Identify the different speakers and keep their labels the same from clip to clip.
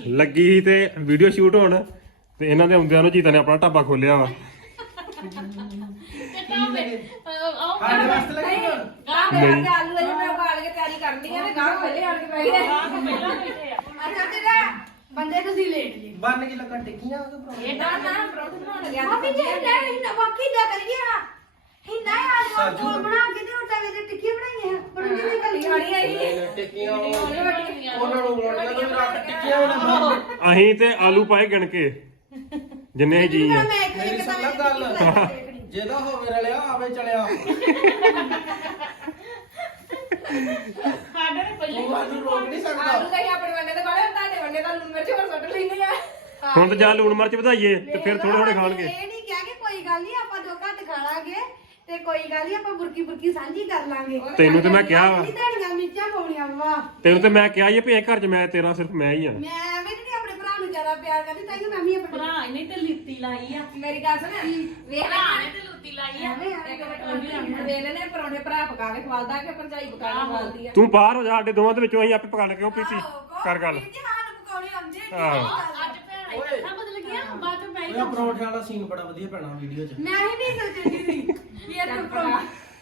Speaker 1: ਲੱਗੀ ਸੀ ਤੇ video shoot ਹੋਣ ਤੇ ਇਹਨਾਂ ਦੇ ਆਉਂਦਿਆਂ ਨੂੰ ਜੀਤਾ ਨੇ ਆਪਣਾ ਢਾਬਾ ਖੋਲਿਆ ਵਾ
Speaker 2: ਸਾਡੇ ਵਾਸਤੇ ਲੱਗੀ ਹੁਣ
Speaker 1: ਨਹੀਂ
Speaker 3: ਆਲੂ ਅਜੇ ਮੈਂ ਉਬਾਲ ਕੇ ਤਿਆਰੀ ਕਰਨੀ ਆ ਤੇ ਗਾਹ ਪਹਿਲੇ ਆਣ ਕੇ ਪੈ ਗਏ ਅੱਛਾ ਤੇਰਾ ਬੰਦੇ ਤੁਸੀਂ ਲੇਟ ਜੀ
Speaker 2: ਬੰਨ ਕੇ ਲੱਗਾ ਟਿੱਕੀਆਂ
Speaker 3: ਇਹ ਨਾ ਪਰੌਂਠੇ ਬਣਾਉਣ ਲੱਗਿਆ ਮੰਮੀ ਜੀ ਨਾ ਬਾਕੀ ਦਾ ਕਰੀਏ ਹਾਂ ਹਿੰਦਾ ਆਲੂ ਕੋਲ ਬਣਾ ਕੇ ਤੇ ਉੱਟਾ ਕੇ ਟਿੱਕੀ ਬਣਾਈਆਂ ਪਰੌਂਠੇ ਦੀ ਕੱਲੀ ਖਾਣੀ ਆਈ
Speaker 2: ਟਿੱਕੀਆਂ ਉਹਨਾਂ ਨੂੰ ਰੋਟੀਆਂ ਤੋਂ ਰੱਖ ਟਿੱਕੀਆਂ ਉਹਨਾਂ
Speaker 1: ਅਸੀਂ ਤੇ ਆਲੂ ਪਾਏ ਗਿਣ ਕੇ ਜਿੰਨੇ ਜੀ ਆ
Speaker 2: ਮੇਰੀ ਸੁਣ ਲੈ ਗੱਲ ਜਿਹਦਾ ਹੋਵੇ ਰਲਿਆ ਆਵੇ ਚਲਿਆ
Speaker 4: ਸਾਡੇ ਨੇ ਪਹਿਲੇ
Speaker 2: ਉਹ ਆਲੂ ਰੋਕ ਨਹੀਂ ਸਕਦਾ
Speaker 3: ਆਲੂ ਤਾਂ ਹੀ ਆਪਣੇ ਵੰਡੇ ਤੇ ਬਾਲੇ ਤੁਹਾਡੇ ਵੰਡੇ ਦਾ ਲੂਣ ਮਿਰਚ ਹੋਰ ਸੁੱਟ ਲੈਂਦੇ ਆ
Speaker 1: ਹੁਣ ਤਾਂ ਜਾਂ ਲੂਣ ਮਿਰਚ ਵਧਾਈਏ ਤੇ ਫਿਰ ਥੋੜੇ ਥੋੜੇ ਖਾਣਗੇ
Speaker 5: ਇਹ ਨਹੀਂ ਕਿਹਾ ਕਿ ਕੋਈ ਗੱਲ ਨਹੀਂ ਆਪਾਂ ਦੋ ਘੱਟ ਖਾ ਲਾਂਗੇ ਤੇ ਕੋਈ ਗੱਲ ਨਹੀਂ ਆਪਾਂ ਬੁਰਕੀ ਸਾਂਝੀ ਕਰ ਲਾਂਗੇ
Speaker 1: ਤੈਨੂੰ ਤੇ ਮੈਂ ਕਿਹਾ ਵਾ
Speaker 5: ਨਹੀਂ ਧੜੀਆਂ ਮਿਰਚਾਂ ਪਾਉਣੀਆਂ ਵਾ
Speaker 1: ਤੈਨੂੰ ਤੇ ਮੈਂ ਕਿਹਾ ਹੀ ਆ ਵੀ ਇਹ ਘਰ 'ਚ ਮੈਂ ਤੇਰਾ ਸਿਰਫ ਮੈਂ ਹੀ ਆ
Speaker 5: ਮੈਂ ਐਵੇਂ ਨਹੀਂ ਆਪਣੇ ਭਰਾ ਨੂੰ ਜ਼ਿਆਦਾ ਪਿਆਰ ਕਰਦੀ ਤਾਂ ਕਿ ਮੈਂ ਵੀ ਆਪਣੇ
Speaker 4: ਭਰਾ ਇਹਨੇ ਤੇ ਲਿੱਤੀ ਲਾਈ ਆ
Speaker 3: ਮੇਰੀ ਗੱਲ ਸੁਣ ਵੇਖ
Speaker 4: ਭਰਾ ਨੇ ਤੇ ਲੁੱਤੀ ਲਾਈ ਆ
Speaker 3: ਇੱਕ ਮਿੰਟ ਵੇਲੇ ਨੇ ਪਰੌਂਠੇ ਭਰਾ ਪਕਾ ਕੇ ਖਵਾਲਦਾ ਕਿ ਭਰਜਾਈ ਪਕਾ ਕੇ ਖਵਾਲਦੀ ਆ
Speaker 1: ਤੂੰ ਬਾਹਰ ਹੋ ਜਾ ਸਾਡੇ ਦੋਵਾਂ ਦੇ ਵਿੱਚੋਂ ਅਸੀਂ ਆਪੇ ਪਕਾ ਲੈ ਕਿਉਂ ਪੀਤੀ ਕਰ ਗੱਲ
Speaker 5: ਜੀ ਹਾਂ ਪਕਾਉਣੇ ਆਉਂਦੇ
Speaker 1: ਆਹੋ
Speaker 4: ਅੱਜ ਭੈਣਾ ਹੀ ਅੱਖਾਂ ਬਦਲ ਗਈਆਂ ਬਾਅਦ ਚ ਮੈਂ ਹੀ
Speaker 2: ਉਹ ਪਰੌਂਠੇ ਵਾਲਾ ਸੀਨ ਬੜਾ ਵਧੀਆ ਪੈਣਾ ਵੀਡੀਓ 'ਚ
Speaker 5: ਮੈਂ ਹੀ ਨਹੀਂ ਸੋਚਦੀ ਸੀ ਵੀ ਇਹ ਤਾਂ ਪ੍ਰੋਗਰਾਮ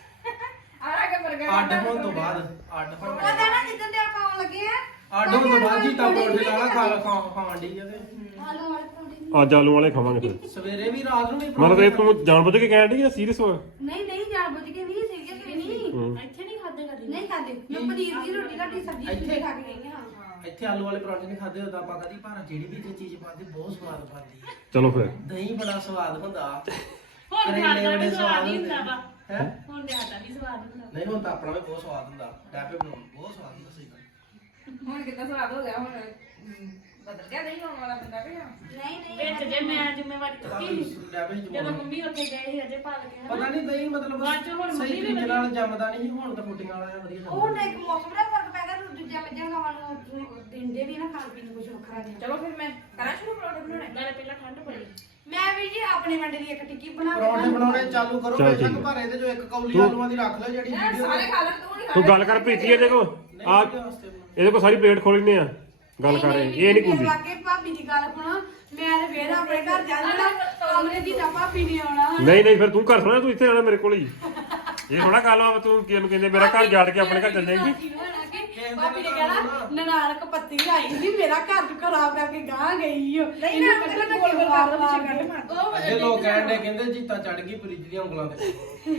Speaker 3: ਆਰਾ ਕੇ ਬਰਗਰ
Speaker 2: ਅੱਡ ਹੋਣ ਤੋਂ ਬਾਅਦ ਅੱਡ ਹੋਣ
Speaker 5: ਉਹ ਤਾਂ ਨਾ ਜਿੱਦਾਂ ਤੇ ਆਪਾਂ ਆਉਣ ਲੱਗੇ ਆ
Speaker 2: ਅੱਡ ਹੋਣ ਤੋਂ ਬਾਅਦ ਜੀ ਤਾਂ ਪਰੌਂਠੇ ਵਾਲਾ ਖਾਣ ਡਈ ਆ ਤੇ
Speaker 5: ਆਲੂ ਵਾਲੇ ਪਰੌਂਠੇ
Speaker 1: ਅੱਜ ਆਲੂ ਵਾਲੇ ਖਾਵਾਂਗੇ ਫਿਰ
Speaker 2: ਸਵੇਰੇ ਵੀ ਰਾਤ ਨੂੰ ਨਹੀਂ
Speaker 1: ਮਤਲਬ ਇਹ ਤੂੰ ਜਾਣ ਬੁੱਝ ਕੇ ਕਹਿਣ ਡਈ ਜਾਂ ਸੀਰੀਅਸ ਹੋ
Speaker 5: ਨਹੀਂ ਜਾਣ ਬੁੱਝ ਕੇ ਨਹੀਂ ਸੀਰੀਅਸ ਵੀ ਨਹੀਂ
Speaker 4: ਇੱਥੇ ਨਹੀਂ ਖਾਦੇ ਕਦੀ
Speaker 5: ਨਹੀਂ ਖਾਦੇ ਮੈਂ ਪਨੀਰ ਦੀ ਰੋਟੀ ਘੱਟੀ ਸਬਜ਼ੀ ਵੀ ਖਾ ਕੇ ਗਈ ਹਾਂ
Speaker 2: ਇੱਥੇ ਆਲੂ ਵਾਲੇ ਪਰੌਂਠੇ ਨਹੀਂ ਖਾਦੇ ਹੁੰਦਾ ਆਪਾਂ ਕਦੀ ਪਰ ਜਿਹੜੀ ਵੀ ਜੇ ਚੀਜ਼ ਪਾਉਂਦੇ ਬਹੁਤ ਸਵਾਦ ਬਣਦੀ ਹੈ
Speaker 1: ਚਲੋ ਫਿਰ
Speaker 2: ਦਹੀਂ ਬੜਾ ਸਵਾਦ ਹੁੰਦਾ
Speaker 4: ਹੁਣ
Speaker 2: ਕਰੇਲੇ
Speaker 4: ਖਾਦਾ
Speaker 2: ਬੜੇ
Speaker 4: ਵੀ ਸਵਾਦ ਹੀ
Speaker 2: ਹੁੰਦੇ।
Speaker 4: ਹੁੰਦਾ ਵਾ
Speaker 2: ਹੈ
Speaker 4: ਹੁਣ ਲਿਆਦਾ ਵੀ ਸਵਾਦ ਹੁੰਦਾ
Speaker 2: ਨਹੀਂ ਹੁਣ ਤਾਂ ਆਪਣਾ ਵੀ ਬਹੁਤ ਸਵਾਦ ਹੁੰਦਾ ਡੈਪੇ ਬਣਾਉਣ ਬਹੁਤ ਸਵਾਦ ਹੁੰਦਾ ਸਹੀ ਗੱਲ
Speaker 3: ਹੁਣ ਕਿੰਨਾ ਸਵਾਦ ਹੋ ਗਿਆ ਹੁਣ ਬਦਲ ਗਿਆ ਨਹੀਂ ਹੋਣ ਵਾਲਾ ਬੰਦਾ ਵੀ
Speaker 5: ਨਹੀਂ
Speaker 4: ਵਿੱਚ ਜੇ ਮੈਂ ਜ਼ਿੰਮੇਵਾਰੀ ਚੁੱਕੀ
Speaker 2: ਡੈਪੇ
Speaker 4: ਜਦੋਂ ਮੰਮੀ ਉੱਥੇ ਗਏ ਸੀ ਅਜੇ ਪਾਲ ਕੇ
Speaker 2: ਪਤਾ ਨਹੀਂ ਦਹੀਂ ਮਤਲਬ
Speaker 4: ਬਾਅਦ ਚ ਹੁਣ
Speaker 2: ਸਹੀ
Speaker 4: ਮੰਮੀ ਵੀ
Speaker 2: ਤਰੀਕੇ ਨਾਲ ਜੰਮਦਾ ਨਹੀਂ ਹੁਣ ਤਾਂ ਫੁੱਟੀਆਂ ਵਾਲਾ ਵਧੀਆ
Speaker 5: ਉਹ
Speaker 2: ਜੰਮਦਾ
Speaker 5: ਇੱਕ ਮੌਸਮ ਦਾ ਫਰਕ ਪੈ ਗਿਆ ਦੂਜਾ ਮੱਝਾਂ ਗਾਵਾਂ ਨੂੰ ਦਿੰਦੇ ਵੀ ਨਾ ਖਾਣ ਪੀਣ ਨੂੰ ਕੁਝ ਵੱਖਰਾ ਦੇ
Speaker 3: ਚਲੋ ਫਿਰ ਮੈਂ ਕਰਾਂ ਸ਼ੁਰੂ ਪਰੌਂਠੇ ਬਣਾਉਣੇ
Speaker 4: ਨਾਲੇ ਪਹਿਲਾਂ ਠੰਡ ਪਈ
Speaker 5: ਮੈਂ ਵੀ ਜੀ ਆਪਣੇ ਵੰਡੇ ਦੀ ਇੱਕ ਟਿੱਕੀ ਬਣਾ ਕੇ
Speaker 2: ਪਰੌਂਠੇ ਬਣਾਉਣੇ ਚਾਲੂ ਕਰੋ
Speaker 1: ਚੱਲ
Speaker 2: ਬੇਸ਼ੱਕ
Speaker 1: ਠੀਕ ਹੈ।
Speaker 2: ਪਰ ਇਹਦੇ ਜੋ ਇੱਕ ਕੌਲੀ
Speaker 1: ਤੂੰ-
Speaker 2: ਆਲੂਆਂ ਦੀ ਰੱਖ ਲੈ ਜਿਹੜੀ
Speaker 3: ਯਾਰ
Speaker 2: ਵੀਡੀਓ
Speaker 3: ਸਾਰੇ ਖਾ ਲੈਣ ਤੂੰ ਨਹੀਂ
Speaker 1: ਤੂੰ ਗੱਲ ਕਰ ਪ੍ਰੀਤੀ ਇਹਦੇ ਕੋ ਆ ਇਹਦੇ ਕੋ ਸਾਰੀ ਪਲੇਟ ਖੋਲਨੇ ਆ ਗੱਲ ਕਰ ਇਹ ਨਹੀਂ ਕੁੰਦੀ
Speaker 5: ਵਾਕੇ ਭਾਬੀ ਦੀ ਗੱਲ ਸੁਣੋ ਮੈਂ ਤੇ ਫੇਰ ਆਪਣੇ ਘਰ ਜਾਣਾ ਕਮਰੇ ਦੀ ਤਾਂ ਭਾਬੀ ਨੇ ਆਉਣਾ
Speaker 1: ਨਹੀਂ ਫਿਰ ਤੂੰ ਘਰ ਸੁਣਾ ਤੂੰ ਇੱਥੇ ਆਣਾ ਮੇਰੇ ਕੋਲ ਹੀ ਇਹ ਥੋੜਾ ਗੱਲ ਆ ਤੂੰ ਕਿਹਨੂੰ ਕਹਿੰਦੇ ਮੇਰਾ ਘਰ ਜਾੜ ਕੇ ਆਪਣੇ ਘਰ ਚੱਲ ਜਾਏਂਗੀ
Speaker 5: ਭਾਬੀ ਨੇ ਕਹਿਣਾ ਨਨਾਣਕ ਪੱਤੀ ਆਈ ਸੀ ਮੇਰਾ ਘਰ ਖਰਾਬ ਕਰਕੇ ਗਾਂ ਗਈ ਓ
Speaker 3: ਨਹੀਂ ਨਾ ਮਤਲਬ ਗੋਲ ਗੋਲ ਕਰ ਦੋ ਪਿੱਛੇ ਕੱਢ ਮਾਰ
Speaker 5: ਉਹ
Speaker 2: ਅੱਗੇ ਲੋਕ ਕਹਿੰਦੇ ਕਹਿੰਦੇ ਜੀਤਾ ਚੜ ਗਈ ਪ੍ਰੀਤ ਦੀਆਂ ਉਂਗਲਾਂ ਤੇ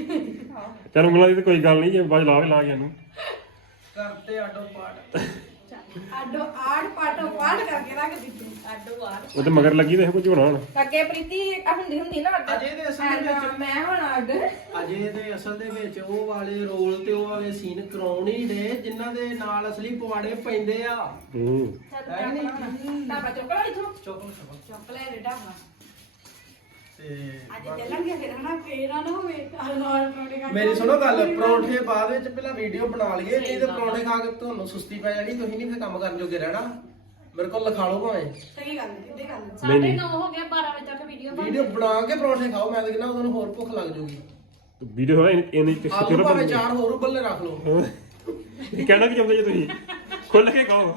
Speaker 1: ਚੱਲ ਉਂਗਲਾਂ ਦੀ ਤਾਂ ਕੋਈ ਗੱਲ ਨਹੀਂ ਜੇ ਬਾਜ ਲਾ ਵੀ ਲਾ ਗਿਆ ਇਹਨੂੰ
Speaker 2: ਕਰਤੇ ਆਡੋ ਪਾਟ
Speaker 5: ਆਡੋ ਆੜ ਪਾਟੋ ਪਾੜ ਕਰਕੇ ਰੱਖ ਦਿੱਤੇ
Speaker 3: ਆਡੋ ਆੜ
Speaker 1: ਉਹ ਤੇ ਮਗਰ ਲੱਗੀ ਤੇ ਇਹ ਕੁਝ ਹੋਣਾ ਹੁਣ
Speaker 3: ਅੱਗੇ ਪ੍ਰੀਤੀ ਹੁੰਦੀ ਨਾ ਅੱਡ
Speaker 2: ਅਜੇ ਦੇ ਅਸਲ ਦੇ ਵਿੱਚ
Speaker 3: ਮੈਂ ਹੁਣ ਅੱਡ
Speaker 2: ਅਜੇ ਦੇ ਅਸਲ ਦੇ ਵਿੱਚ ਉਹ ਵਾਲੇ ਰੋਲ ਤੇ ਉਹ ਵਾਲੇ ਸੀਨ ਕਰਾਉਣੀ ਦੇ ਜਿਨ੍ਹਾਂ ਦੇ ਨਾਲ ਅਸਲੀ ਪਵਾੜੇ ਪੈਂਦੇ ਆ
Speaker 1: ਹੂੰ
Speaker 2: ਹੈ ਨਹੀਂ
Speaker 3: ਢਾਬਾ ਚੁੱਕਣਾ ਇੱਥੋਂ
Speaker 2: ਚੋਕੋ
Speaker 5: ਚੁੱਕ ਲੈ ਰੇਡਾ
Speaker 2: ਤੇ
Speaker 5: ਅੱਜ ਚੱਲਾਂਗੇ ਫਿਰ ਹਨਾ ਫੇਰ ਨਾ ਹੋਵੇ ਨਾਲ ਪਰੌਂਠੇ ਖਾ ਕੇ
Speaker 2: ਮੇਰੀ ਸੁਣੋ ਗੱਲ ਪਰੌਂਠੇ ਬਾਅਦ ਵਿੱਚ ਪਹਿਲਾਂ ਵੀਡੀਓ ਬਣਾ ਲਈਏ ਨਹੀਂ ਤੇ ਪਰੌਂਠੇ ਖਾ ਕੇ ਤੁਹਾਨੂੰ ਸੁਸਤੀ ਪੈ ਜਾਣੀ ਤੁਸੀਂ ਨਹੀਂ ਫਿਰ ਕੰਮ ਕਰਨ ਜੋਗੇ ਰਹਿਣਾ ਮੇਰੇ ਕੋਲ ਲਿਖਾ ਲਓ ਭਾਵੇਂ
Speaker 5: ਸਹੀ ਗੱਲ ਹੈ ਕਿਤੇ ਗੱਲ
Speaker 4: ਸਾਢੇ 9 ਹੋ ਗਿਆ 12 ਵਜੇ ਤੱਕ ਵੀਡੀਓ
Speaker 2: ਵੀਡੀਓ ਬਣਾ ਕੇ ਪਰੌਂਠੇ ਖਾਓ ਮੈਂ ਤਾਂ ਕਹਿੰਦਾ ਉਹਨਾਂ ਨੂੰ ਹੋਰ ਭੁੱਖ ਲੱਗ ਜੂਗੀ
Speaker 1: ਵੀਡੀਓ ਹੋਣਾ ਇਹਨੇ
Speaker 2: ਆਲੂ
Speaker 1: ਚਲੋ
Speaker 2: ਭਾਵੇਂ ਚਾਰ ਹੋਰ ਉੱਬਲੇ ਰੱਖ ਲਓ
Speaker 1: ਇਹ ਕਹਿਣਾ ਕੀ ਚਾਹੁੰਦੇ ਜੀ ਤੁਸੀਂ ਖੁੱਲ ਕੇ ਕਹੋ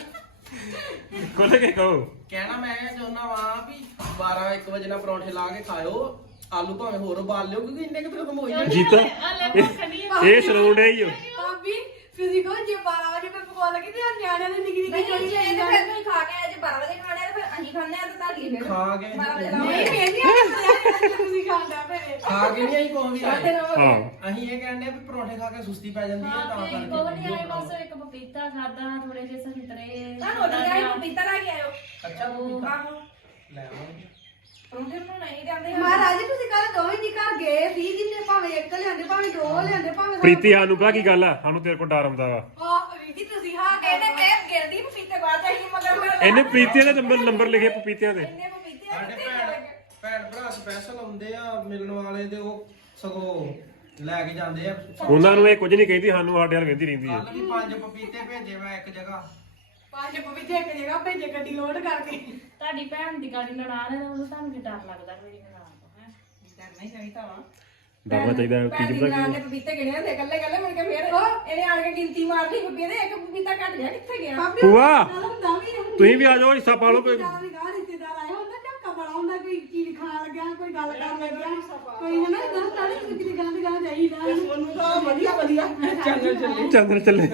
Speaker 1: ਖੁੱਲ ਕੇ ਕਹੋ
Speaker 2: ਕਹਿਣਾ ਮੈਂ ਚਾਹੁੰਦਾ ਵਾਂ ਵੀ 12-1 ਵਜੇ ਨਾਲ ਪਰੌਂਠੇ ਲਾ ਕੇ ਖਾਇਓ ਆਲੂ ਭਾਵੇਂ ਹੋਰ ਉਬਾਲ ਲਿਓ ਕਿਉਂਕਿ ਇੰਨੇ ਕਿ ਖਤਮ ਹੋ ਜਾਣੇ
Speaker 1: ਜੀਤਾ
Speaker 4: ਹਲੇ ਭੁੱਖ ਨਹੀਂ
Speaker 1: ਇਹ ਸਲੂਨ ਹੈ ਹੀ ਓ।
Speaker 5: ਭਾਬੀ ਤੁਸੀਂ ਕਹੋ ਜੇ 12 ਵਜੇ ਮੈਂ ਪਕਾ ਲਗੀ ਤੇ ਨਿਆਣਿਆਂ ਦੀ ਨਿੱਕੀ ਨਿੱਕੀ
Speaker 3: ਨਹੀਂ ਜੇ ਇਹਨੇ ਫਿਰ ਤੁਸੀਂ ਖਾ ਕੇ ਅੱਜ 12 ਵਜੇ ਖਾਣੇ ਆ ਤੇ ਫਿਰ ਅਸੀਂ ਖਾਣੇ ਆ ਤੇ ਤੁਹਾਡੀ ਫਿਰ
Speaker 2: ਖਾ ਕੇ
Speaker 3: 12 ਵਜੇ
Speaker 5: ਨਹੀਂ ਕਹਿੰਦੀ ਤੁਸੀਂ ਖਾਂਦਾ ਮੇਰੇ
Speaker 2: ਖਾ ਕੇ ਨਹੀਂ ਆਈ ਕੋਈ ਵੀ ਆਏ
Speaker 1: ਹਾਂ
Speaker 2: ਅਸੀਂ ਇਹ ਕਹਿੰਦੇ ਆ ਵੀ ਪਰੌਂਠੇ ਖਾ ਕੇ ਸੁਸਤੀ ਪੈ ਜਾਂਦੀ ਹੈ ਤਾਂ
Speaker 4: ਕੋਈ
Speaker 2: ਕਰਕੇ
Speaker 4: ਨਹੀਂ ਆਏ ਬਸ ਇੱਕ ਪਪੀਤਾ ਖਾਦਾ ਥੋੜੇ ਜਿਹੇ ਸੰਤਰੇ
Speaker 3: ਤੁਹਾਨੂੰ ਉਹਦਾ ਗਾਈ ਪਪੀਤਾ ਲੈ ਕੇ ਆਇਓ
Speaker 2: ਅੱਛਾ ਉਹ
Speaker 3: ਆਹੋ
Speaker 2: ਲੈ ਆਵਾਂਗੇ
Speaker 3: ਪਰੌਂਠੇ ਬਣਾਉਣੇ ਹੀ ਜਾਂਦੇ
Speaker 5: ਮਹਾਰਾਜ ਤੁਸੀਂ ਕੱਲ ਦੋਵੇਂ ਜੀ ਘਰ ਗਏ ਸੀ ਜਿੰਨੇ ਭਾਵੇਂ ਇੱਕ ਲਿਆਂਦੇ ਭਾਵੇਂ ਦੋ ਲਿਆਂਦੇ ਭਾਵੇਂ
Speaker 1: ਪ੍ਰੀਤੀ ਸਾਨੂੰ ਕਹਾ ਕੀ ਗੱਲ ਆ ਸਾਨੂੰ ਤੇਰੇ ਕੋਲ ਡਰ ਆਉਂਦਾ ਵਾ
Speaker 5: ਹਾਂ ਵੀਦੀ ਤੁਸੀਂ ਹਾਂ
Speaker 3: ਇਹਨੇ ਇਹ ਗਿਰਦੀ ਪਪੀਤੇ ਬਾਅਦ ਅਸੀਂ ਮਗਰ
Speaker 1: ਇਹਨੇ ਪ੍ਰੀਤੀਆਂ ਦੇ ਨੰਬਰ ਲਿਖੇ ਪਪੀਤਿਆਂ ਦੇ
Speaker 3: ਇਹਨੇ ਪਪੀਤੇ
Speaker 2: ਸਾਡੇ ਭੈਣ ਭਰਾ ਸਪੈਸ਼ਲ ਆਉਂਦੇ ਆ ਮਿਲਣ ਵਾਲੇ ਤੇ ਉਹ ਸਗੋਂ ਲੈ ਕੇ ਜਾਂਦੇ ਆ
Speaker 1: ਉਹਨਾਂ ਨੂੰ ਇਹ ਕੁਝ ਨਹੀਂ ਕਹਿੰਦੀ ਸਾਨੂੰ ਸਾਡੇ ਨਾਲ ਕਹਿੰਦੀ ਰਹਿੰਦੀ ਹੈ
Speaker 2: ਕੱਲ ਵੀ 5 ਪਪੀਤੇ ਭੇਜੇ ਮੈਂ ਇੱਕ ਜਗ੍ਹਾ
Speaker 5: ਪੰਜ ਪਪੀਤੇ ਇੱਕ ਜਗ੍ਹਾ ਭੇਜੇ ਗੱਡੀ ਲੋਡ ਕਰਕੇ
Speaker 4: ਤੁਹਾਡੀ ਭੈਣ ਦੀ ਗਾੜੀ ਲੜਾ ਰਹੇ ਉਹਨੂੰ ਤੁਹਾਨੂੰ ਕੀ ਡਰ ਲੱਗਦਾ ਮੇਰੀ ਨਨਾਣ ਤੋਂ ਹੈ
Speaker 3: ਕਰਨਾ ਹੀ ਚਾਹੀਦਾ ਵਾ
Speaker 1: ਡਰਨਾ ਚਾਹੀਦਾ ਕੀ
Speaker 3: ਭੈਣ ਦੀ
Speaker 1: ਪਤਾ
Speaker 3: ਨਾਲ
Speaker 1: ਕੀ
Speaker 3: ਨੇ ਪਪੀਤੇ ਗਿਣੇ ਹੁੰਦੇ ਇਕੱਲੇ ਇਕੱਲੇ ਮੁੜ ਕੇ ਫੇਰ ਇਹਨੇ ਆਣ ਕੇ ਗਿਣਤੀ ਮਾਰ ਲਈ ਪਪੀਤੇ ਇੱਕ ਪਪੀਤਾ ਘਟ ਗਿਆ ਕਿੱਥੇ ਗਿਆ
Speaker 1: ਭੂਆ
Speaker 5: ਹੁੰਦਾ ਵੀ ਨਹੀਂ
Speaker 1: ਤੁਸੀਂ ਵੀ ਆ ਜਾਓ ਹਿੱਸਾ ਪਾ ਲਓ ਕੋਈ
Speaker 5: ਰਿਸ਼ਤੇਦਾਰ ਆਏ ਹੁੰਦਾ ਝੱਕਾ ਬੜਾ ਹੁੰਦਾ ਕੋਈ ਚੀਜ਼ ਖਾਣ ਲੱਗਿਆ ਕੋਈ ਗੱਲ ਕਰਨ ਲੱਗਿਆ ਕੋਈ ਹੈ ਨਾ ਇਦਾਂ ਸਾਰੇ ਕਿਤੇ ਗਾਂ ਦੀ ਗਾਂ ਜਾਈਦਾ
Speaker 3: ਉਹਨੂੰ ਤਾਂ ਵਧੀਆ ਵਧੀਆ ਚੈਨਲ ਚੱਲੇ
Speaker 1: ਚੰਦਰ ਚੱਲੇ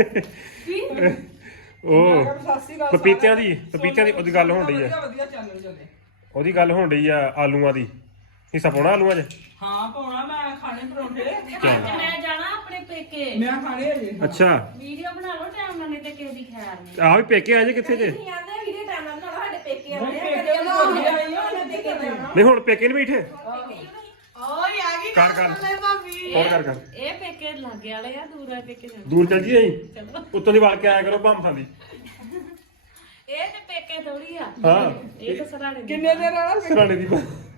Speaker 1: ਉਹ ਪਪੀਤਿਆਂ ਦੀ ਉਹਦੀ ਗੱਲ ਹੋਣ ਡਈ ਆ
Speaker 3: ਵਧੀਆ ਚੈਨਲ ਚੱਲੇ
Speaker 1: ਉਹਦੀ ਗੱਲ ਹੋਣ ਡਈ ਆ ਆਲੂਆਂ ਦੀ ਹਿੱਸਾ ਪਾਉਣਾ ਆਲੂਆਂ 'ਚ
Speaker 6: ਹਾਂ ਪਾਉਣਾ ਮੈਂ ਖਾਣੇ ਪਰੌਂਠੇ
Speaker 4: ਅੱਜ ਮੈਂ ਜਾਣਾ ਆਪਣੇ ਪੇਕੇ
Speaker 6: ਮੈਂ ਖਾਣੇ ਅਜੇ
Speaker 1: ਅੱਛਾ
Speaker 4: ਵੀਡੀਓ ਬਣਾ ਲਓ ਟਾਈਮ ਨਾਲ ਨਹੀਂ ਤੇ ਕਿਸੇ ਦੀ ਖੈਰ ਨਹੀਂ
Speaker 1: ਆਹ ਵੀ ਪੇਕੇ ਆ ਜੇ ਕਿੱਥੇ ਜੇ
Speaker 3: ਨਹੀਂ ਆਂਦੇ ਵੀਡੀਓ ਟਾਈਮ ਨਾਲ ਬਣਾ ਸਾਡੇ ਪੇਕੇ ਆਉਂਦੇ ਆ
Speaker 6: ਪੇਕੇ
Speaker 3: ਕਦੇ
Speaker 6: ਨੂੰ
Speaker 3: ਉਹਨਾਂ
Speaker 6: ਵਧੀਆ ਆਈ ਆ,
Speaker 3: ਉਹਨੇ ਪੇਕੇ ਜਾਣਾ
Speaker 1: ਨਹੀਂ ਹੁਣ ਪੇਕੇ ਨਹੀਂ ਬੈਠੇ
Speaker 5: ਓਏ ਆ ਗਈ
Speaker 1: ਕਰ
Speaker 5: ਭਾਬੀ
Speaker 1: ਕਰ
Speaker 4: ਇਹ ਪੇਕੇ ਲਾਗੇ ਵਾਲੇ ਆ ਦੂਰ ਆ ਪੇਕੇ ਜਾਣਾ
Speaker 1: ਦੂਰ ਚੱਲ ਜੀ ਅਸੀਂ ਉੱਤੋਂ ਦੀ ਵੜ ਕੇ ਆਇਆ ਕਰੋ ਭੰਮ ਖਾਂਦੀ
Speaker 4: ਇਹ ਤੇ ਪੇਕੇ ਥੋੜੀ ਆ
Speaker 1: ਹਾਂ
Speaker 4: ਇਹ ਤਾਂ ਸਰਾਣੇ ਦੀ।
Speaker 6: ਕਿੰਨੇ ਦੇਰ ਵਾਲਾ
Speaker 1: ਸਰਾਣੇ ਦੀ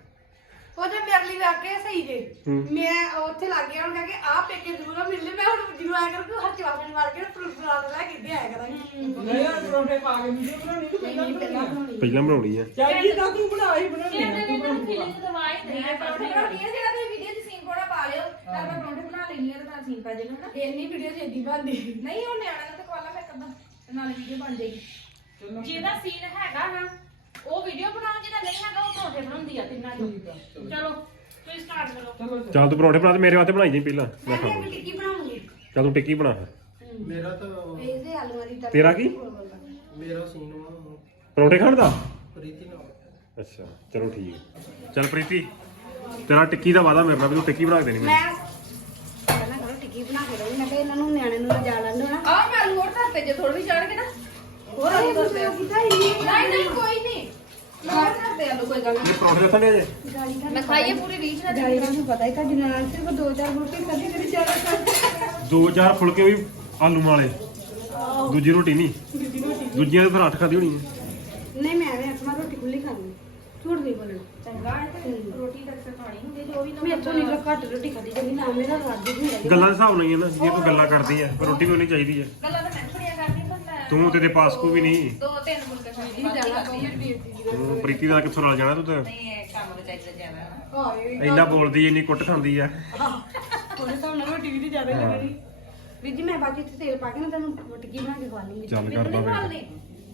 Speaker 5: ਉਹਦੇ ਮੇਰੇ ਲਈ ਵਾਕਿਆ ਸਹੀ ਜੇ ਮੈਂ ਉੱਥੇ ਲੱਗ ਗਿਆ ਹੁਣ ਕਿ ਆ ਪੇਕੇ ਜ਼ਰੂਰ ਮਿਲਨੇ ਮੈਂ ਹੁਣ ਜਦੋਂ ਆਇਆ ਕਰ ਤੂੰ ਹੱਥ ਵਾਪਸ ਮਾਰ ਕੇ ਫਰੂਟ ਸਲਾਦ ਲੈ ਕੇ ਦੇ ਆਇਆ ਕਰਾਂਗੀ
Speaker 6: ਨਹੀਂ ਪਰੌਂਠੇ ਪਾ ਕੇ ਵੀਡੀਓ ਬਣਾਉਣੀ ਕਿ ਪਹਿਲਾਂ ਬਣਾਉਣੀ
Speaker 1: ਪਹਿਲਾਂ ਬਣਾਉਣੀ ਆ
Speaker 6: ਚੱਲ ਜੀ ਤਾਂ ਤੂੰ ਬਣਾਈ ਬਣਾਉਣੀ
Speaker 4: ਇਹ
Speaker 6: ਆ,
Speaker 4: ਤੇ
Speaker 6: ਤੂੰ
Speaker 4: ਇਹਨਾਂ ਨੂੰ
Speaker 6: ਬਣਾਉਣੀ ਆ।
Speaker 4: ਫੀਲਿੰਗ ਦਵਾਈ ਨਹੀਂ ਹੈ
Speaker 3: ਪਰੌਂਠੇ ਬਣਾਉਣੀ ਆ ਜਿਹੜਾ ਤੁਸੀਂ ਵੀਡੀਓ 'ਚ ਸੀਨ ਕੋੜਾ ਪਾ ਲਿਓ ਤਾਂ ਮੈਂ ਪਰੌਂਠੇ ਬਣਾ ਲੈਣੀ ਆ ਤੇ ਤਾਂ ਸੀਨ ਪੈ ਜਾਣਾ ਨਾ
Speaker 5: ਇੰਨੀ ਵੀਡੀਓ ਛੇਤੀ ਬਣਦੀ
Speaker 3: ਨਹੀਂ ਉਹ ਨਿਆਣਾ ਨੂੰ ਤਾਂ ਖਵਾਲਾ ਮੈਂ ਕਦਾਂ ਨਾਲੇ ਵੀਡੀਓ ਬਣ ਜਾਏਗੀ
Speaker 4: ਜਿਹਦਾ ਸੀਨ ਹੈਗਾ ਨਾ ਉਹ ਵੀਡੀਓ ਬਣਾਓ ਜਿਹਦਾ ਨਹੀਂ ਹੈਗਾ ਉਹ ਪਰੌਂਠੇ ਬਣਾਉਂਦੀ ਆ ਤਿੰਨਾਂ ਨੂੰ ਚਲੋ ਤੁਸੀਂ ਸਟਾਰਟ ਕਰੋ
Speaker 1: ਚੱਲ ਤੂੰ ਪਰੌਂਠੇ ਬਣਾ ਤੇ ਮੇਰੇ ਵਾਸਤੇ ਬਣਾਈ ਨਹੀਂ ਪਹਿਲਾਂ ਮੈਂ
Speaker 5: ਮੈਂ
Speaker 1: ਖਾਵਾਂਗਾ
Speaker 5: ਟਿੱਕੀ ਬਣਾਉਂਗੀ
Speaker 1: ਚੱਲ ਤੂੰ ਟਿੱਕੀ ਬਣਾ ਫਿਰ।
Speaker 2: ਮੇਰਾ ਤਾਂ
Speaker 5: ਇਹਦੇ ਆਲੂਆਂ ਦੀ
Speaker 1: ਤੇਰਾ ਕੀ
Speaker 2: ਮੇਰਾ ਸੀਨ ਵਾ
Speaker 1: ਪਰੌਂਠੇ ਖਾਣ ਦਾ
Speaker 2: ਪ੍ਰੀਤੀ ਨਾਲ
Speaker 1: ਅੱਛਾ ਚਲੋ ਠੀਕ ਹੈ। ਚੱਲ ਪ੍ਰੀਤੀ ਤੇਰਾ ਟਿੱਕੀ ਦਾ ਵਾਦਾ ਮੇਰੇ ਨਾਲ ਵੀ ਤੂੰ ਟਿੱਕੀ ਬਣਾ ਕੇ ਦੇਣੀ ਮੈਨੂੰ
Speaker 5: ਮੈਂ ਪਹਿਲਾਂ ਕਰੋ ਟਿੱਕੀ ਬਣਾ ਕੇ ਦਊਂ ਮੈਂ ਕਿਹਾ ਇਹਨਾਂ ਨੂੰ ਨਿਆਣੇ ਨੂੰ ਲਿਜਾ ਲੈਂਦੇ ਨਾ
Speaker 3: ਆਹ ਮੈਂ ਆਲੂ ਹੋਰ ਧਰਤੇ ਜੇ ਥੋੜੇ ਵੀ ਜਾਣਗੇ ਨਾ
Speaker 5: ਹੋਰ ਆਈ ਦੱਸਿਓ ਕਿਤਾ ਹੀ
Speaker 3: ਨਹੀਂ ਨਹੀਂ ਕੋਈ ਨਹੀਂ ਮੈਂ ਹੋਰ ਧਰਤੇ ਆਲੂ ਕੋਈ ਗੱਲ
Speaker 1: ਇਹ ਪਰੌਂਠੇ ਦੱਸਣ ਦੇ ਜੇ
Speaker 3: ਨਹੀਂ ਮੈਂ ਖਾਈਏ ਪੂਰੀ ਰੀਚ ਨਾਲ
Speaker 5: ਗਾੜੀ ਨੂੰ ਪਤਾ ਹੀ ਤਾਂ ਜਿੰਨਾ ਸਿਰਫ 2-4 ਰੋਟੀ ਕਦੀ ਕਦੀ ਜ਼ਿਆਦਾ ਕਰ
Speaker 1: ਦੋ ਚਾਰ ਫੁਲਕੇ ਵੀ ਆਲੂ ਵਾਲੇ ਦੂਜੀ ਰੋਟੀ ਨਹੀਂ ਦੂਜੀਆਂ ਤਾਂ ਫਿਰ 8 ਖਾਦੀ ਹੋਣੀ ਹੈ
Speaker 5: ਨਹੀਂ ਮੈਂ ਐਵੇਂ ਆਪਣਾ ਰੋਟੀ ਖੁੱਲੀ ਖਾਣੀ ਝੂਠ ਨਹੀਂ ਬੋਲਣਾ
Speaker 3: ਚੰਗਾ ਹੈ ਤੇ ਰੋਟੀ ਤੱਕ ਤੇ ਖਾਣੀ ਹੁੰਦੀ ਜੋ ਵੀ ਨਾ
Speaker 5: ਮੈਂ ਇੱਥੋਂ ਨਿਕਲ ਘੱਟ ਰੋਟੀ ਖਾਦੀ ਜਾਂਦੀ ਨਾ ਮੇਰਾ ਰਾਜ ਦੀ ਹੁੰਦਾ
Speaker 1: ਗੱਲਾਂ ਦੇ ਹਿਸਾਬ ਨਾਲ ਹੀ ਹੈ ਨਾ ਜੇ ਤੂੰ ਗੱਲਾਂ ਕਰਦੀ ਹੈ ਪਰ ਰੋਟੀ ਵੀ ਹੋਣੀ ਚਾਹੀਦੀ ਹੈ
Speaker 3: ਗੱਲਾਂ ਤਾਂ ਮੈਂ ਥੋੜੀਆਂ ਕਰਦੀ ਪਰ ਮੈਂ
Speaker 1: ਤੂੰ ਤੇ ਪਾਸ ਕੋ ਵੀ ਨਹੀਂ
Speaker 3: ਦੋ ਤਿੰਨ ਮੁਰਗੇ ਖਾਣੀ
Speaker 5: ਜਾਣਾ ਕੌਣ ਵੀ
Speaker 1: ਤੂੰ ਪ੍ਰੀਤੀ ਦਾ ਕਿੱਥੋਂ ਰਲ ਜਾਣਾ ਤੂੰ ਤਾਂ
Speaker 3: ਨਹੀਂ ਇਹ ਕੰਮ ਤੇ ਚਾਹੀਦਾ ਜਾਣਾ
Speaker 5: ਹਾਏ
Speaker 1: ਇੰਨਾ ਬੋਲਦੀ ਇੰਨੀ ਕੁੱਟ ਖਾਂਦੀ ਆ
Speaker 5: ਉਹਦੇ ਤਾਂ ਉਹਨਾਂ ਰੋਟੀ ਵੀ ਨਹੀਂ ਜ਼ਿਆਦਾ ਲੱਗਣੀ ਵੀਰ ਜੀ ਮੈਂ ਬਾਕੀ ਇੱਥੇ ਤੇਲ ਪਾ ਕੇ ਨਾ ਤੈਨੂੰ ਟਿੱਕੀ ਬਣਾ ਕੇ ਖਵਾ ਲੂੰਗੀ
Speaker 1: ਚੱਲ ਕਰਦਾ ਫਿਰ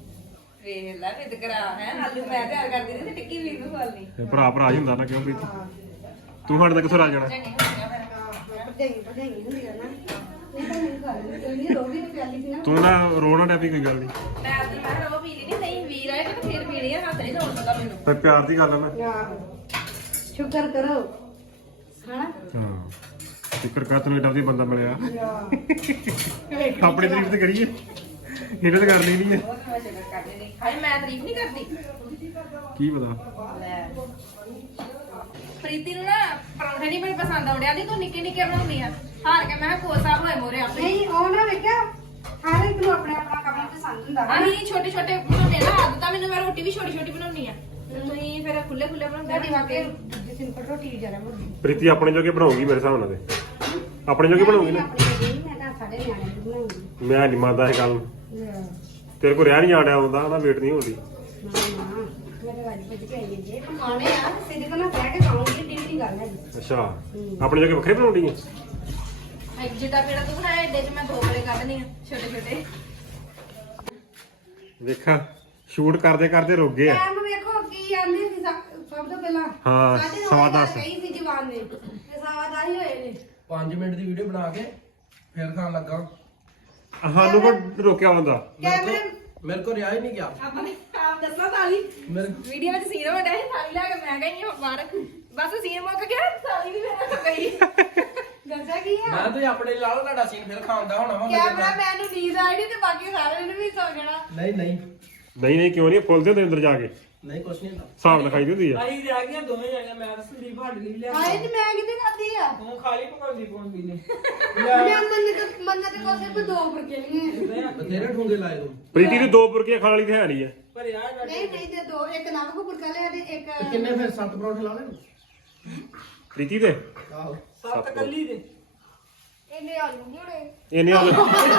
Speaker 3: ਵੇਖ ਲੈ ਵਿਦ ਕਰਾ ਹੈ ਆਲੂ ਮੈਂ ਤਿਆਰ ਕਰਦੀ ਤੇ ਟਿੱਕੀ ਵੀ ਨੂੰ ਖਵਾਲਣੀ
Speaker 1: ਤੇ ਭਰਾ ਹੀ ਹੁੰਦਾ ਨਾ ਕਿਉਂ ਪ੍ਰੀਤੀ ਤੂੰ ਸਾਡੇ ਨਾਲ ਕਿੱਥੋਂ ਰਲ ਜਾਣਾ
Speaker 3: ਚੰਗੀ ਹੋ ਗਿਆ ਫਿਰ
Speaker 5: ਭਜਾਈ ਹੁੰਦੀ ਆ ਨਾ ਨਹੀਂ ਤਾਂ ਮੈਨੂੰ ਖਾ ਲਈ ਜਲਦੀ ਰੋਗੀ ਤੇ ਪਿਆਲੀ ਸੀ ਨਾ
Speaker 1: ਤੂੰ ਨਾ ਰੋਣਾ ਡੈਪੀ ਕੋਈ ਗੱਲ ਨਹੀਂ
Speaker 3: ਮੈਂ ਆਪਣੀ ਮੈਂ ਉਹ ਪੀ ਲਈ ਨਹੀਂ ਵੀਰ ਆਏ ਤੇ ਫਿਰ ਪੀਣੀ ਆ ਹੱਥ ਨਹੀਂ ਲਾਉਣ ਪਤਾ ਮੈਨੂੰ
Speaker 1: ਪਰ ਪਿਆਰ ਦੀ ਗੱਲ ਆ ਨਾ
Speaker 5: ਸ਼ੁਕਰ ਕਰੋ ਹਨਾ
Speaker 1: ਹਾਂ ਸ਼ੁਕਰ ਕਰ ਤੈਨੂੰ ਏਡਾ ਵਧੀਆ ਬੰਦਾ ਮਿਲਿਆ ਆਪਣੀ ਤਾਰੀਫ ਤੇ ਕਰੀਏ ਇਹਨੇ ਤਾਂ ਕਰ ਲਈ ਨਹੀਂ ਹੈ
Speaker 3: ਉਹ ਤਾਂ ਮੈਂ ਸ਼ੁਕਰ ਕਰਦੀ ਨਹੀਂ ਹਾਏ ਮੈਂ ਤਾਰੀਫ ਨਹੀਂ ਕਰਦੀ
Speaker 1: ਕੀ ਪਤਾ
Speaker 3: ਲੈ ਪ੍ਰੀਤੀ ਨੂੰ ਨਾ ਪਰੌਂਠੇ ਨਹੀਂ ਬੜੇ ਪਸੰਦ ਆਉਂਦੇ ਆਂਦੀ ਤੂੰ ਨਿੱਕੇ ਨਿੱਕੇ ਬਣਾਉਣੀ ਆ ਹਾਰ ਕੇ ਮੈਂ ਕੋਲ ਸਾਹਿਬ ਹੋਏ ਮੋਰੇ ਆਪਣੇ
Speaker 5: ਨਹੀਂ ਉਹ ਨਾ ਵੇਖਿਆ ਹਰ ਇੱਕ ਨੂੰ ਆਪਣਾ ਆਪਣਾ ਕੰਮ ਪਸੰਦ ਹੁੰਦਾ ਵਾ।
Speaker 3: ਅਸੀਂ ਛੋਟੇ ਛੋਟੇ ਬਣਾਉਂਦੇ ਨਾ ਆਦਤ ਆ ਮੈਨੂੰ ਮੈਂ ਰੋਟੀ ਵੀ ਛੋਟੀ ਛੋਟੀ ਬਣਾਉਣੀ ਆ ਤੁਸੀਂ ਫਿਰ ਖੁੱਲੇ ਖੁੱਲੇ ਬਣਾਉਂਦੇ
Speaker 5: ਤੁਹਾਡੀ ਵਾਕਈ ਦੂਜੀ ਸਿੰਪਲ ਰੋਟੀ ਜ਼ਿਆਦਾ ਬਣਦੀ
Speaker 1: ਪ੍ਰੀਤੀ ਆਪਣੇ ਜੋਗੇ ਬਣਾਉਗੀ ਮੇਰੇ ਹਿਸਾਬ ਨਾਲ ਤੇ ਆਪਣੇ ਜੋਗੇ ਬਣਾਉਗੀ ਨਾ
Speaker 5: ਮੈਂ ਤਾਂ ਸਾਡੇ ਨਿਆਣੇ ਦੀ ਬਣਾਉਂਗੀ
Speaker 1: ਮੈਂ ਨਹੀਂ ਮੰਨਦਾ ਇਹ ਗੱਲ ਨੂੰ। ਤੇਰੇ ਕੋਲ ਰਿਆ ਨਹੀਂ ਆੜਿਆ ਹੁੰਦਾ ਉਹਦਾ ਵੇਟ ਨਹੀਂ ਹੁੰਦੀ
Speaker 5: ਮੇਰੇ ਵਾਲੀ ਭੱਜ ਕੇ ਆਈ ਜੇ ਕਮਾਣੇ ਆ ਸਿੱਧੇ ਤਾਂ ਮੈਂ ਬਹਿ ਕੇ ਖਾਉਂਗੀ ਢੀਲੀ ਗੱਲ ਹੈ
Speaker 1: ਅੱਛਾ ਆਪਣੇ ਜੋਗੇ ਵੱਖਰੇ ਬਣਾਉਂਦੀ ਹੈ
Speaker 3: ਜਿੱਦਾਂ ਪੇੜਾ ਤੂੰ ਬਣਾਇਆ ਏਡੇ ਚ ਮੈਂ ਦੋ ਬੜੇ ਕੱਢਣੀ ਆ ਛੋਟੇ ਛੋਟੇ
Speaker 1: ਵੇਖਾ ਸ਼ੂਟ ਕਰਦੇ ਕਰਦੇ ਰੁਕ ਗਏ ਆ
Speaker 5: ਟਾਈਮ ਵੇਖੋ ਕੀ ਆਂਦੇ ਸੀ ਸਭ ਤੋਂ ਪਹਿਲਾਂ
Speaker 1: ਹਾਂ,
Speaker 5: ਸਾਢੇ ਨੌ
Speaker 1: ਸਵਾ
Speaker 5: ਹਜ਼ਾਰ
Speaker 1: ਦਸ।
Speaker 5: ਕਹੀ ਸੀ ਜਵਾਨ ਨੇ ਤੇ ਸਵਾ ਦਸ ਹੀ ਹੋਏ ਨੇ
Speaker 2: 5 ਮਿੰਟ ਦੀ ਵੀਡੀਓ ਬਣਾ ਕੇ ਫਿਰ ਖਾਣ ਲੱਗਾ
Speaker 1: ਸਾਨੂੰ ਕੋ ਰੋਕਿਆ ਹੁੰਦਾ
Speaker 5: ਕੈਮਰੇ
Speaker 2: ਮੇਰੇ ਕੋਲ ਰਿਹਾ ਹੀ ਨਹੀਂ ਗਿਆ
Speaker 3: ਆਪਣੇ ਆਪ ਦੱਸੋ ਤਾਲੀ
Speaker 2: ਮੇਰੇ
Speaker 3: ਵੀਡੀਓ ਵਿੱਚ ਸੀਨ ਹੋ ਰਿਹਾ ਸੀ ਥਾਲੀ ਲੈ ਕੇ ਮੈਂ ਗਈ ਹਾਂ ਬਾਹਰ ਬਸ ਸੀਨ ਮੁੱਕ ਗਿਆ ਥਾਲੀ ਵੀ ਮੇਰੇ ਤੋਂ ਗਈ
Speaker 5: ਦੱਸਿਆ ਕੀ ਆ
Speaker 2: ਮੈਂ ਤੇ ਆਪਣੇ ਲਾ ਲਓ ਤੁਹਾਡਾ ਸੀਨ ਫਿਰ ਖਾਂਦਾ ਹੋਣਾ ਵਾ ਮੇਰੇ
Speaker 5: ਕੈਮਰਾ
Speaker 2: ਨਾਲ।
Speaker 5: ਮੈਨ ਨੂੰ ਨੀਂਦ ਆਈ ਨਹੀਂ ਤੇ ਬਾਕੀ ਸਾਰਿਆਂ ਨੂੰ ਵੀ ਸੌ ਜਾਣਾ
Speaker 2: ਨਹੀਂ ਨਹੀਂ
Speaker 1: ਨਹੀਂ ਕਿਉਂ ਨਹੀਂ ਫੁੱਲਦੇ ਹੁੰਦੇ ਅੰਦਰ ਜਾ ਕੇ
Speaker 2: ਨਹੀਂ ਕੁਛ ਨਹੀਂ ਹੁੰਦਾ
Speaker 1: ਹਿਸਾਬ ਲਿਖਾਈ ਦੀ ਹੁੰਦੀ ਆ
Speaker 6: ਅਸੀਂ ਰਹਿ ਗਈਆਂ ਦੋਵੇਂ ਜਾਣੀਆਂ ਮੈਂ ਤਾਂ ਸੰਦੀਪ ਹੱਡ ਲਈ ਲਿਆ
Speaker 5: ਆਏ ਨਹੀਂ ਮੈਂ ਕਿਤੇ ਖਾਦੀ ਆ
Speaker 6: ਤੂੰ ਖਾਲੀ ਪਕਾਉਂਦੀ ਪਕਾਉਂਦੀ ਨੇ
Speaker 5: ਮੈਂ ਮੰਨ ਤੇ ਕੋਸੇ ਕੋ ਦੋ ਬਰਕੇ ਨਹੀਂ
Speaker 2: ਬਥੇਰੇ ਠੁੰਗੇ ਲਾਏ ਤੂੰ
Speaker 1: ਪ੍ਰੀਤੀ ਦੀ ਦੋ ਬੁਰਕੀਆਂ ਖਾਣ ਵਾਲੀ ਤੇ ਹੈ ਨਹੀਂ ਆ
Speaker 6: ਪਰ ਯਾਰ
Speaker 5: ਨਹੀਂ ਨਹੀਂ ਤੇ ਦੋ ਇੱਕ ਨਮਕ ਕੋ ਬਰਕਾ ਲਿਆ ਤੇ ਇੱਕ
Speaker 2: ਤੇ ਕਿੰਨੇ ਫਿਰ 7 ਪਰੌਂਠੇ ਲਾ ਲੈਣੇ
Speaker 1: ਪ੍ਰੀਤੀ ਦੇ
Speaker 2: ਆਹੋ
Speaker 6: ਸੱਤ ਕੱਲੀ ਦੇ
Speaker 5: ਇਹਨੇ ਆਲੂ ਨਹੀਂ ਹੋਣੇ
Speaker 1: ਇਹਨੇ ਆ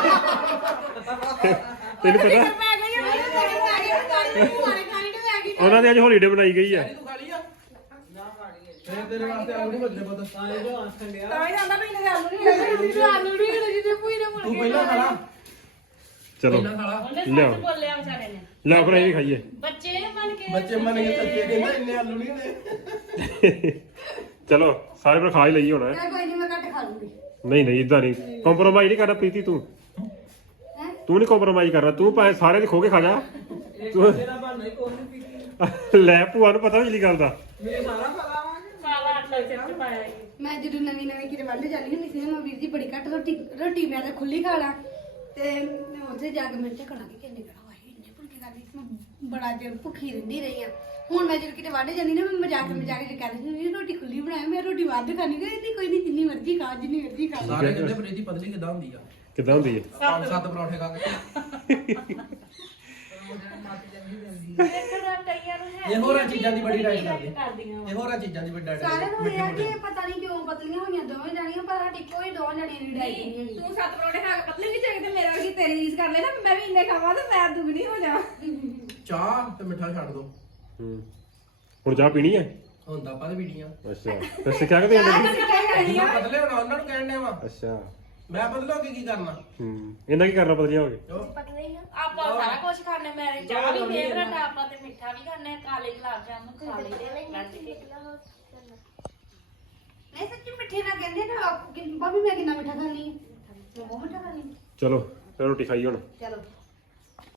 Speaker 1: ਤੈਨੂੰ ਪਤਾ
Speaker 5: ਮੈਂ ਗਈ ਆ ਮੇਰੇ ਖਾਣੀ ਤੇ ਮੈਂ ਗਈ
Speaker 1: ਉਹਨਾਂ ਦੇ ਅੱਜ ਹੌਲੀਡੇ ਬਣਾਈ ਗਈ ਆ
Speaker 2: ਤੂੰ ਖਾ ਲਈ ਆ ਤੇ ਤੇਰੇ ਵਾਸਤੇ ਆਲੂ ਨਹੀਂ ਬਚਦੇ ਪੁੱਤ
Speaker 6: ਤਾਂ ਇਹ ਜੋ ਆਖਣ ਡਿਆ
Speaker 5: ਤਾਂ ਹੀ ਆਂਦਾ ਵੀ ਇਹਨੇ ਆਲੂ ਨਹੀਂ ਹੈਗੇ ਆਲੂ ਨਹੀਂ ਹੈਗੇ ਜਿੱਦੇ ਪੂਰੀ ਨੇ ਮੁੜ
Speaker 2: ਤੂੰ
Speaker 5: ਕੇ
Speaker 2: ਪਹਿਲਾਂ ਖਾ ਲਾ
Speaker 1: ਚਲੋ
Speaker 2: ਪਹਿਲਾਂ ਖਾ ਲਾ
Speaker 4: ਉਹਨੇ
Speaker 1: ਲਿਆਓ।
Speaker 4: ਸੱਚ ਬੋਲਿਆ ਵਿਚਾਰੇ ਨੇ
Speaker 1: ਲੈ ਫਿਰ ਇਹ ਵੀ ਖਾਈਏ
Speaker 4: ਬੱਚੇ ਬਣ ਕੇ
Speaker 2: ਬੱਚੇ ਮੰਨ ਕੇ ਸੱਚੇ ਕਹਿੰਦਾ ਇੰਨੇ ਆਲੂ ਨਹੀਂ ਨੇ
Speaker 1: ਚਲੋ ਸਾਰੇ ਪਰ ਖਾ ਹੀ ਲਈ ਹੋਣਾ
Speaker 5: ਕੋਈ ਨਹੀਂ ਮੈਂ ਘੱਟ ਖਾ ਲੂੰਗੀ
Speaker 1: ਨਹੀਂ ਨਹੀਂ ਇਦਾਂ ਨਹੀਂ ਕੰਪਰੋਮਾਈਜ਼ ਨਹੀਂ ਕਰਨਾ ਪ੍ਰੀਤੀ ਤੂੰ ਤੂੰ ਨਹੀਂ ਕੰਪਰੋਮਾਈਜ਼ ਕਰਨਾ ਤੂੰ ਭਾਵੇਂ ਸਾਰੇ ਦੀ ਖੋ ਕੇ ਖਾ ਜਾ
Speaker 6: ਇਹ ਤੇਰਾ ਬਹਾਨਾ ਹੀ ਕੋਈ ਨਹੀਂ ਪੀਤੀ
Speaker 1: ਲੈ ਭੂਆ ਨੂੰ ਪਤਾ ਬਿਜਲੀ ਗੱਲ ਦਾ
Speaker 6: ਮੇਰੇ ਸਾਰਾ ਪਤਾ ਵਾ
Speaker 4: ਸਾਲਾ 8 ਲੱਖ ਤੇ ਪਾਇਆ ਸੀ।
Speaker 5: ਮੈਂ ਜਦੋਂ ਨਵੀਂ ਕਿਤੇ ਵੱਲ ਜਾਂਦੀ ਹੁੰਦੀ ਸੀ ਨਾ ਮੈਂ ਵੀਰ ਜੀ ਬੜੀ ਘੱਟ ਰੋਟੀ ਮੈਂ ਤਾਂ ਖੁੱਲੀ ਖਾ ਲਾਂ ਤੇ ਮੈਂ ਉੱਥੇ ਜਾ ਕੇ ਮੈਂ ਝਕੜਾ ਕੇ ਕਿੰਨੇ ਕੜਾ ਵਾਹੀ ਇੰਨੇ ਭੁੱਖੇ ਕਰਦੀ ਸੀ ਮੈਂ ਬੜਾ ਚਿਰ ਭੁੱਖੀ ਰਹਿੰਦੀ ਰਹੀ ਆ ਹੁਣ ਮੈਂ ਜਦੋਂ ਕਿਤੇ ਵੱਢ ਜਾਂਦੀ ਨਾ ਮੈਂ ਮਜ਼ਾਕ ਕੇ ਕਹਿੰਦੀ ਸੀ ਰੋਟੀ ਖੁੱਲੀ ਬਣਾਇਆ ਮੈਂ ਰੋਟੀ ਵੱਧ ਖਾਣੀ ਨਹੀਂ ਕੋਈ ਨਹੀਂ ਜਿੰਨੀ ਮਰਜ਼ੀ ਖਾ ਜਿੰਨੀ ਮਰਜ਼ੀ ਖਾ
Speaker 2: ਸਾਰੇ ਕਹਿੰਦੇ ਪ੍ਰੀਤੀ ਪਤਲੀ ਕਿਦਾਂ ਹੁੰਦੀ ਆ
Speaker 1: ਕਿੱਦਾਂ ਹੁੰਦੀ ਹੈ
Speaker 2: 5-7 ਪਰੌਂਠੇ ਖਾ ਕੇ ਇਹ ਹੋਰਾਂ ਚੀਜ਼ਾਂ ਦੀ ਬੜੀ ਡਾਈਟ ਕਰਦੀ ਇਹ ਹੋਰਾਂ ਚੀਜ਼ਾਂ ਦੀ ਬੜੀ ਡਾਈਟ
Speaker 5: ਸਾਰਿਆਂ ਨੂੰ ਇਹ ਆ ਕਿ ਪਤਾ ਨਹੀਂ ਕਿਉਂ ਪਤਲੀਆਂ ਹੋਈਆਂ ਦੋਵੇਂ ਜਾਣੀਆਂ ਪਰ ਸਾਡੀ ਕੋਈ ਦੋ ਜਣੀਆਂ ਦੀ ਡਾਈਟ ਨਹੀਂ ਹੈਗੀ
Speaker 3: ਤੂੰ 7 ਪਰੌਂਠੇ ਖਾ ਕੇ ਪਤਲੇ ਨਹੀਂ ਚਾਹੀਦੇ ਮੇਰਾ ਵੀ ਤੇਰੀ ਰੀਸ ਕਰ ਲੈ ਨਾ ਮੈਂ ਵੀ ਇੰਨੇ ਖਾਵਾਂ ਤੇ ਮੈਂ ਦੁਗਣੀ ਹੋ ਜਾ
Speaker 2: ਚਾਹ ਤੇ ਮਿੱਠਾ ਛੱਡ ਦੋ
Speaker 1: ਹੁਣ ਚਾਹ ਪੀਣੀ ਹੈ
Speaker 2: ਹੁੰਦਾ ਪਾ ਵੀਡੀਆਂ
Speaker 1: ਅੱਛਾ ਫਿਰ ਸਿੱਖਿਆ ਕਿਤੇ ਜਾਂਦੇ
Speaker 2: ਜਿਹਨਾਂ ਪਤਲੇ ਹੋਣਾ ਉਹਨਾਂ ਨੂੰ ਕਹਿਣ ਡਿਆ ਵਾ
Speaker 1: ਅੱਛਾ
Speaker 2: ਮੈਂ ਪਤਲਾ ਹੋ ਕੇ ਕੀ ਕਰਨਾ
Speaker 1: ਇਹਨਾਂ ਕੀ ਕਰਨਾ ਪਤਲੀਆਂ ਹੋ ਗਏ
Speaker 4: ਆਪਾਂ ਸਾਰਾ ਕੁਝ ਖਾਣੇ ਮੇਰੇ ਚਾਹ ਵੀ ਫੇਵਰਟ ਆ ਆਪਾਂ ਤੇ ਮਿੱਠਾ ਵੀ ਖਾਣੇ ਕਾਲੇ ਗੁਲਾਬ ਜਾਮੁਨ ਖਾ ਲਈਦੇ ਲੱਜ ਕੇ
Speaker 5: ਨਹੀਂ ਸੱਚੀ ਮਿੱਠੇ ਨਾ ਕਹਿੰਦੇ ਨਾ ਭਾਬੀ ਮੈਂ ਕਿੰਨਾ ਮਿੱਠਾ ਖਾਣੀ ਹੈ ਬਹੁਤ ਮਿੱਠਾ ਖਾਣੀ
Speaker 1: ਚਲੋ ਫਿਰ ਰੋਟੀ ਖਾਈ ਹੁਣ
Speaker 5: ਚਲੋ